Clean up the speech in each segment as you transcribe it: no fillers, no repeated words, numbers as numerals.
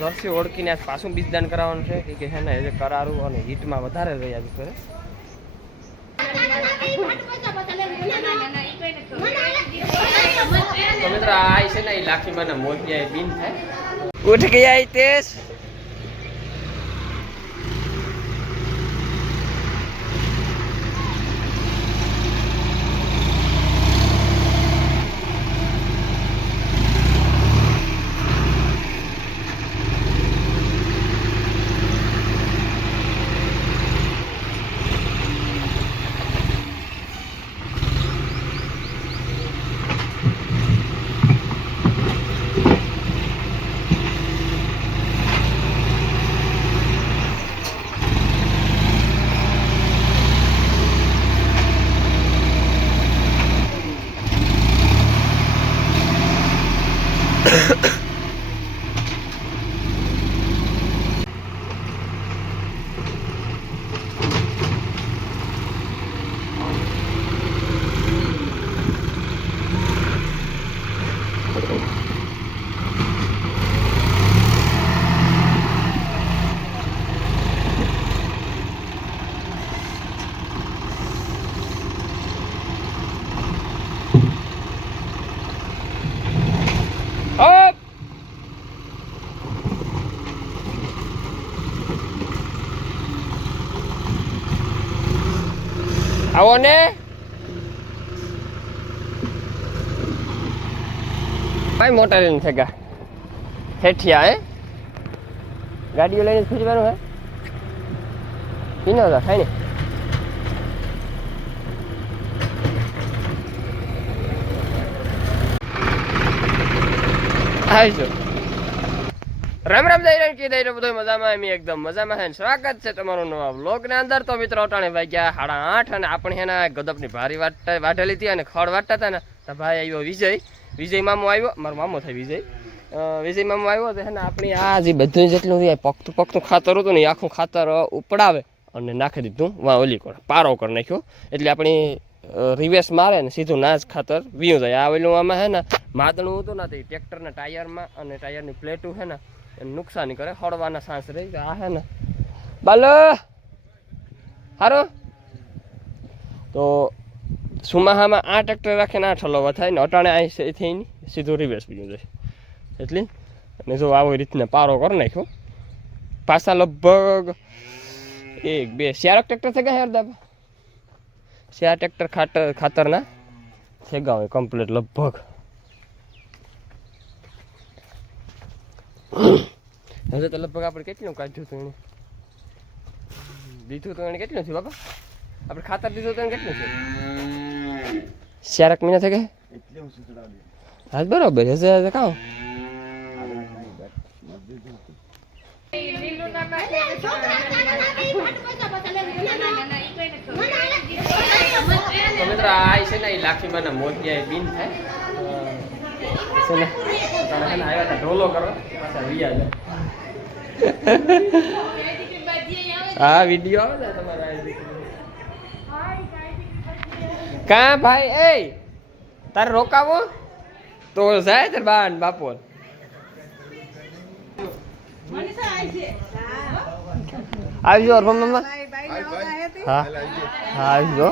Jersey ઓળખીને આજ પાછું બીજદાન કરાવવાનું છે કે છે ને એ કરારું અને હીટમાં વધારે રહ્યા છે કરે. તો મિત્રો આ છે ને એ લાખીમાં મોતિયા બીન થાય ઉઠ ગયા તેશ. આવો ને ભાઈ મોટા લઈને છે ગા હેઠિયા હે ગાડીઓ લઈને ફેરવાનું હે પીનો હતા ખાઈ ને આવીશું. રામ રામ દઈ રહ્યો કે દઈ રહ્યો બધો મજામાં એમ એકદમ મજામાં છે. સ્વાગત છે તમારું નવા વ્લોગની અંદર. તો મિત્રો અટાણે વાગ્યા 8:30 અને આપણે એના ગદપની ભારી વાઢેલી હતી અને ખડ વાટતા હતા ને તો ભાઈ આવ્યો વિજય મામો આવ્યો. મારો મામો થાય વિજય મામો આવ્યો તો ને આપણી આ જે બધું જેટલું પકતું ખાતર હતું ને એ આખું ખાતર ઉપડાવે અને નાખી દીધું વાં ઓલી કોણ પારો કરી નાખ્યો એટલે આપણી રિવેસ મારે ને સીધું નાજ ખાતર વીયું જાય. આ ઓલું આમાં હે ને માદણું હતું ને તે ટ્રેક્ટરના ટાયરમાં અને ટાયરની પ્લેટું છે ને નુકસાની કરે હળવાના સાંસ રહી. આ હે ને બાલો હારો તો સુમાહામાં આ ટ્રેક્ટર રાખીને આ ઠલોવા થાય ને અટાણે અહીં થઈને સીધું રિવેસ બીજું જાય એટલે. અને જો આવી રીતના પારો કરી નાખ્યો. પાછા લગભગ 1 2 4 ટ્રેક્ટર થઈ ગયા યાર 4 ટ્રેક્ટર ખાતરના થઈ ગયા હોય કમ્પ્લીટ લગભગ. હવે તો લગભગ આપણે કેટલું કાઢ્યું હતું એને દીધું તો એને કેટલું થયું બાપા આપણે ખાતર દીધું તો એને કેટલું થયું 4 મહિના થઈ ગયા હા બરાબર હશે કાં મિત્ર આ છે ને એ લાખીમાં મોતિયા બીન થાય આવ્યા હતા ઢોલો કરો પાછા વિયા હા વિડીયો આવે ને તમારા કા ભાઈ એ તારે રોકાવો તો જાય તાર બાન બાપો આવજો મમ્મા હા હા આવજો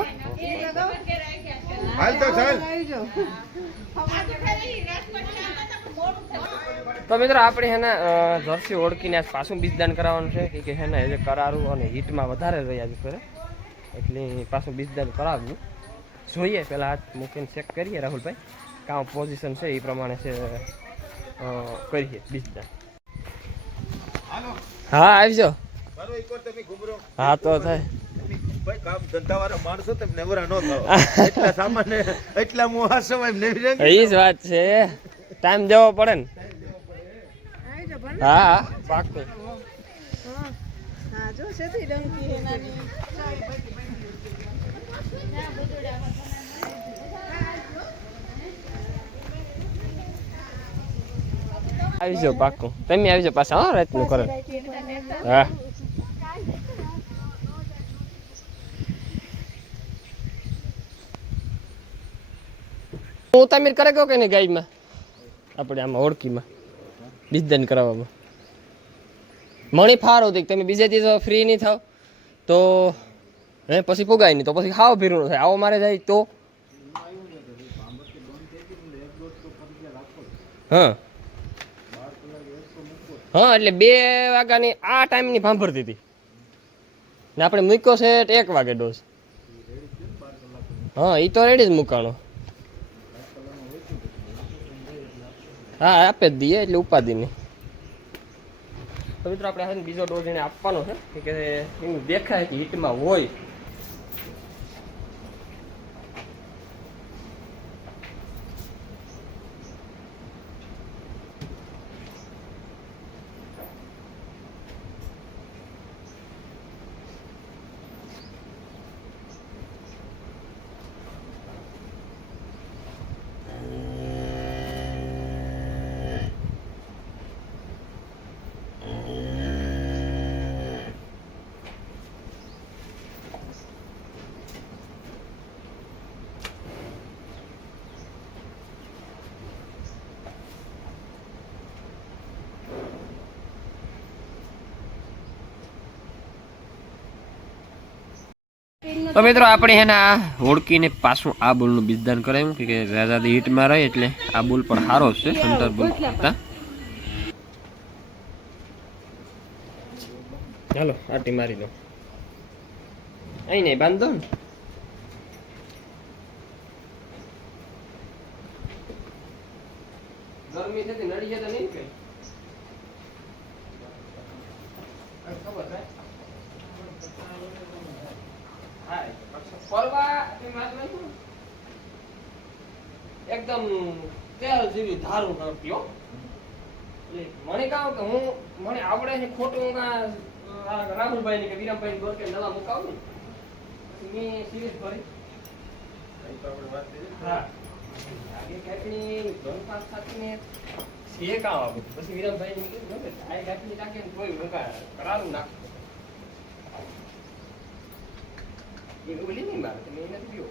તો મિત્રો આપણે હે ને જર્સી ઓળખીને આજ પાછું બીજદાન કરાવવાનું છે કે હે ને એ કરારું અને હીટમાં વધારે રહ્યા છે કરે એટલે પાછું બીજદાન કરાવ્યું. જોઈએ પહેલાં હાથ મૂકીને ચેક કરીએ રાહુલભાઈ કામ પોઝિશન છે એ પ્રમાણે છે કરીએ બીજદાન. હા આવજો હા તો થાય કામ ધંધા વાળા માણસો તમે નેવરા નો થાવ એટલા સામાન્ય એટલા મોહા સમય નેવી રહે એ જ વાત છે ટાઈમ દેવો પડે ને હા પાક્કું હા જો સેથી ડંકી હે નાની આવીજો પાક્કું તમે આવીજો પાછા હા રાતનું કરે હા ઉતામીર કરે ગયો કે નહીં ગાયમાં આપણે આમાં ઓળખીમાં બીજદાન કરાવવામાં મણી ફાર હતી તમે બીજે દિવસ ફ્રી નહીં થાવ તો હે પછી પુગાય નહીં તો પછી ખાવ ભીરું ન થાય આવો મારે જાય તો હા હા એટલે 2 વાગ્યાની આ ટાઈમની ભાંભરતી હતી ને આપણે મૂક્યો છે 1 વાગે ડોઝ હા એ તો રેડી જ મૂકાણો હા આપે જ દઈએ એટલે ઉપાધિ નહીં તો મિત્રો આપણે હવે બીજો ડોઝ એને આપવાનો છે કે એવું દેખાય કે હીટમાં હોય તો મિત્રો આપણે એના હોડકીને પાછું આ બોલનું બીજદાન કરાવ્યું કે રાજાદી હીટમાં રહે એટલે આ બોલ પણ સારો છે હન્ટર બોલ કરતા ચાલો આટી મારી લો અહીં નહીં બાંધો ને ગરમી થતી નડી જતા નહીં કઈ ખબર થાય એકદમ તેલ જેવી ધારું નાખ્યો મને કહું કે હું મને આવડે છે ખોટું રાહુલભાઈ ની કે વિરામભાઈ ગોરકે નવા મુકાવું ને મેં સિરીઝ ભરી હા આગે કાપી ધોન પાસ થાતીને છે કામ આવે પછી વિરામભાઈ ની કીધું કે આ કાપી નાખે ને કોઈ મુકા કરાવું નાખ એ ઓલી નહીં મારે તમે એ નથી પીવો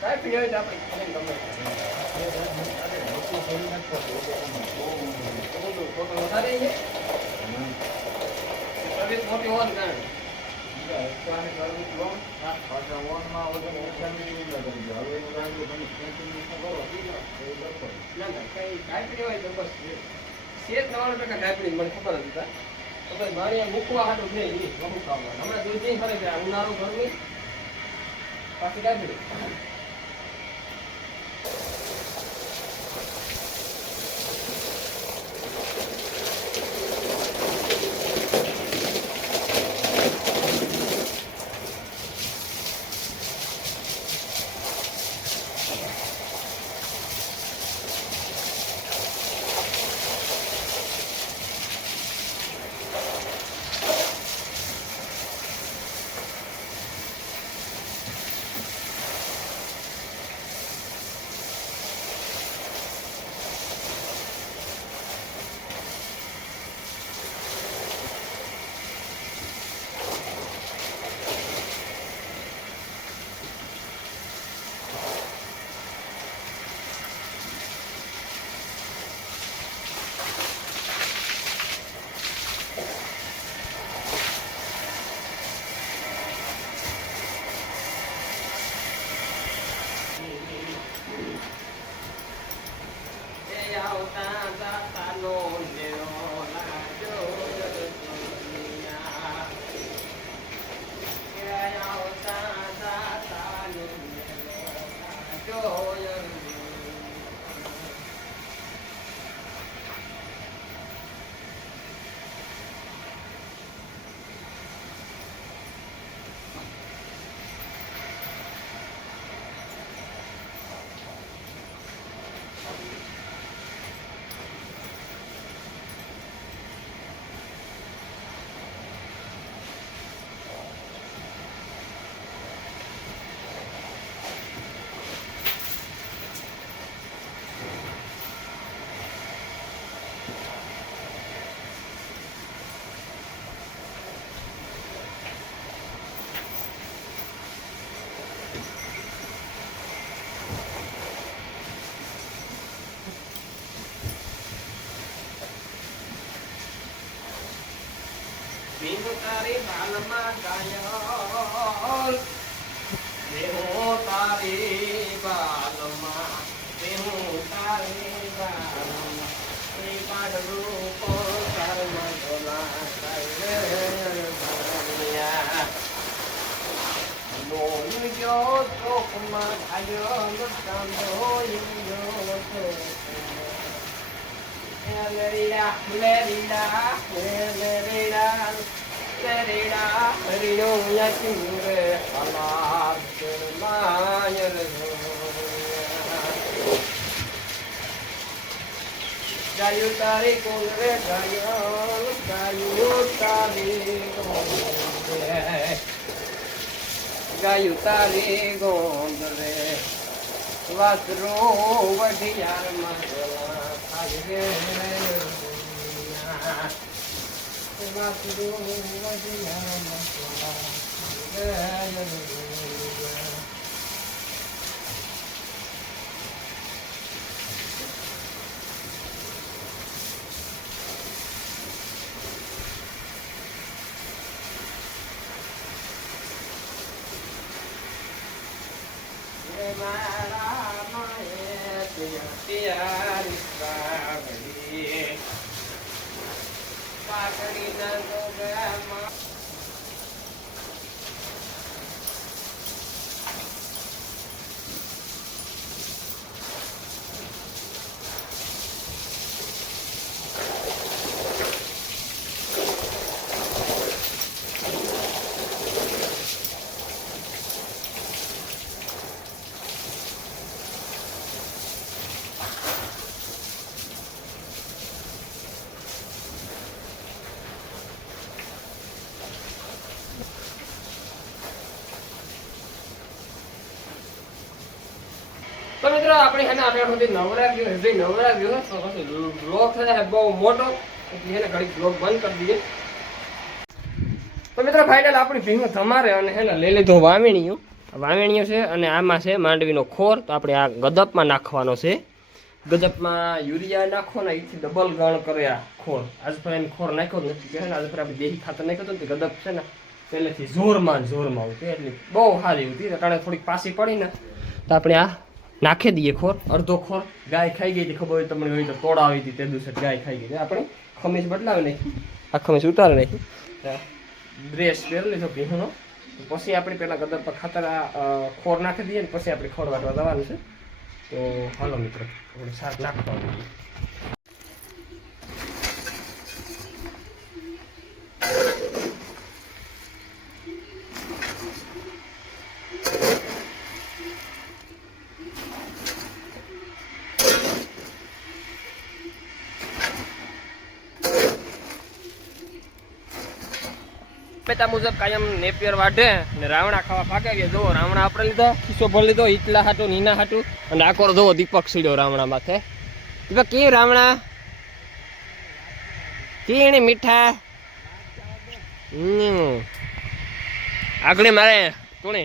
કાંઈ પીવો હોય તો આપણે મોટી હોવાનું કારણ શેત 99% ડાયબિટીસ મને ખબર હતી તો મારે મૂકવા હાટું નહીં હમણાં દૂધ નહીં ફરે છે ઉનાળુ ગરમી પાછી ડાયબિટીસ માં ગાયલ દેહું તારી બાલમાં દેહું તારી બાલમાં એ કાઢવું કોસાર મંગલા કાઢ્યા લોહી ગયો ચોકમાં ખાયો ચાંદો યો લેરીડા લેરીડા લેરીડા લેરીડા હરિયો યતી રે અલાદ માયર ગાયું તારી કોલ રે ગાયું તારી ગાયું તારી ગોંદ રે વાસરો વઢિયાર મગલા ખાજે વાસરો વઢિયાર મગલા મારા માએ તિયારી કાગડી કાગડી ના ગોગમાં તો મિત્રો આપણે એને આટલા સુધી નવરા ગયો હજી નવરા ગયો તો પછી બ્લોગ થાય બહુ મોટો એટલે એને ઘડી બ્લોગ બંધ કરી દઈએ તો મિત્રો ફાઇનલ આપણી ભીંગો તમારે અને એને લઈ લીધો વાવેણીઓ છે અને આમાં છે માંડવીનો ખોર તો આપણે આ ગદપમાં નાખવાનો છે ગદપમાં યુરિયા નાખો ને એથી ડબલ ગણ કરે આ ખોર આજ પર એને ખોર નાખ્યો જ નથી કે આજે પર આપણે દેહી ખાતર નાખ્યો તો ગદપ છે ને પહેલેથી જોરમાં આવતી એટલે બહુ સારી હતી એટલે થોડીક પાછી પડી ને તો આપણે આ નાખી દઈએ ખોર અડધો ખોર ગાય ખાઈ ગઈ હતી ખબર હોય તમને હોય તો તોડા આવી હતી તે દિવસે ગાય ખાઈ ગઈ આપણે ખમીસ બદલાવી નાખી આ ખમીસ ઉતારી નાખી ડ્રેસ પહેરી લીધો ભીંગનો પછી આપણે પેલા ગદર પર ખાતર ખોર નાખી દઈએ ને પછી આપણે ખોર વાટવા જવાનું છે તો હાલો મિત્રો આપણે શાક નાખવા દઈએ પેતા મુજબ કાયમ નેપિયર વાઢે ને રાવણા ખાવા ભાગે ગયા જો રાવણા આપણે લીધો ખિસ્સો ભરી લીધો ઈટલા હાટું નીના હાટું અને આકોર જોવો દીપક સીડ્યો રાવણા માથે દીપક કેવું રાવણા કેણી મીઠા આગળ મારે કોણે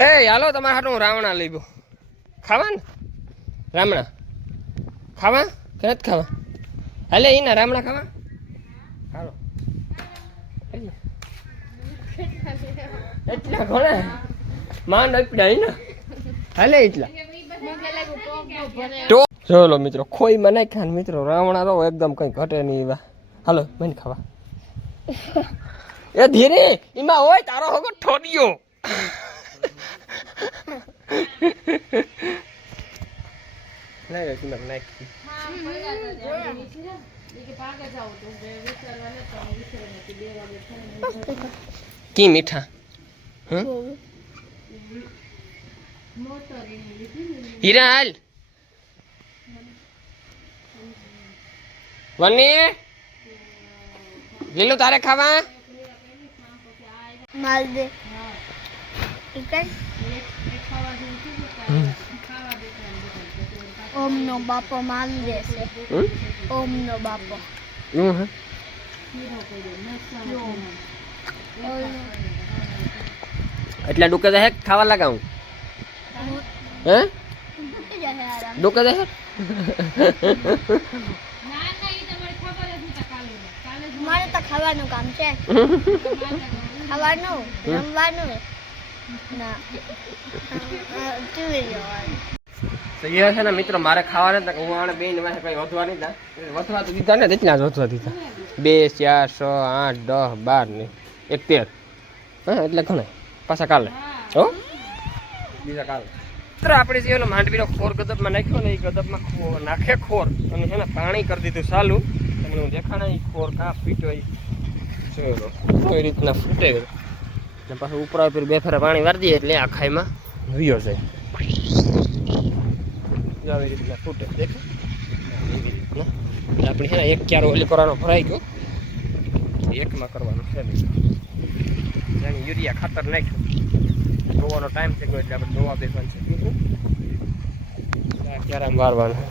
એ હાલો તમારા હાટું હું રાવણા લઈ ગયો ખાવા ને રામણા ખાવા કે નથી ખાવા હાલે એના રામણા ખાવા હાલો એટલા ઘણા માંડ આપડ્યા ને હાલે એટલા ચલો મિત્રો ખોઈ માં નાખ્યા ને મિત્રો રાવણા રહો એકદમ કઈ ઘટે નહીં એવા હાલો મને ખાવા એ ધીરે એમાં હોય તારો હોગો ઠોડિયો કી મીઠા હીરા હાલ વની લીલું તારે ખાવા માલ દે ઓમ નો બાપો માલ દેશે ઓમ નો બાપો એટલા ડુકે દે ખાવા લગાવું હે ડુકે દે તો ખાવાનું કામ છે ખાવાનું રમવાનું ના ટીવી જોવાનું તો એ છે ને મિત્રો મારે ખાવાના હતા કે હું આને બેન વાસે કઈ વધવા નહીં દા વધવા તો દીધા ને એટલા જ વધવા દીધા 2 4 6 8 10 12 ને 1 13 હા એટલે ઘણા પાછા કાલે હો બીજા કાલે મિત્રો આપણે જે ઓલો માંડવીનો ખોર ગદબમાં નાખ્યો ને એ ગદબમાં નાખે ખોર અને છે ને પાણી કરી દીધું ચાલુ તમને હું દેખાણા એ ખોર કાં ફીટ્યો એ ચલો કોઈ રીતના ફૂટે ને પાછું ઉપર ઉપર 2 ફેરા પાણી વારી દઈએ એટલે આ ખાઈમાં વિયો જાય આવી રીતના ફૂટે દેખો એવી રીતના આપણે છે ને એક ક્યારો ઓલી કરવાનો ભરાઈ ગયો એકમાં કરવાનું છે જાણે યુરિયા ખાતર નાખ્યું ધોવાનો ટાઈમ થઈ ગયો એટલે આપણે ધોવા બેસવાનું છે ક્યારામાં વારવાનું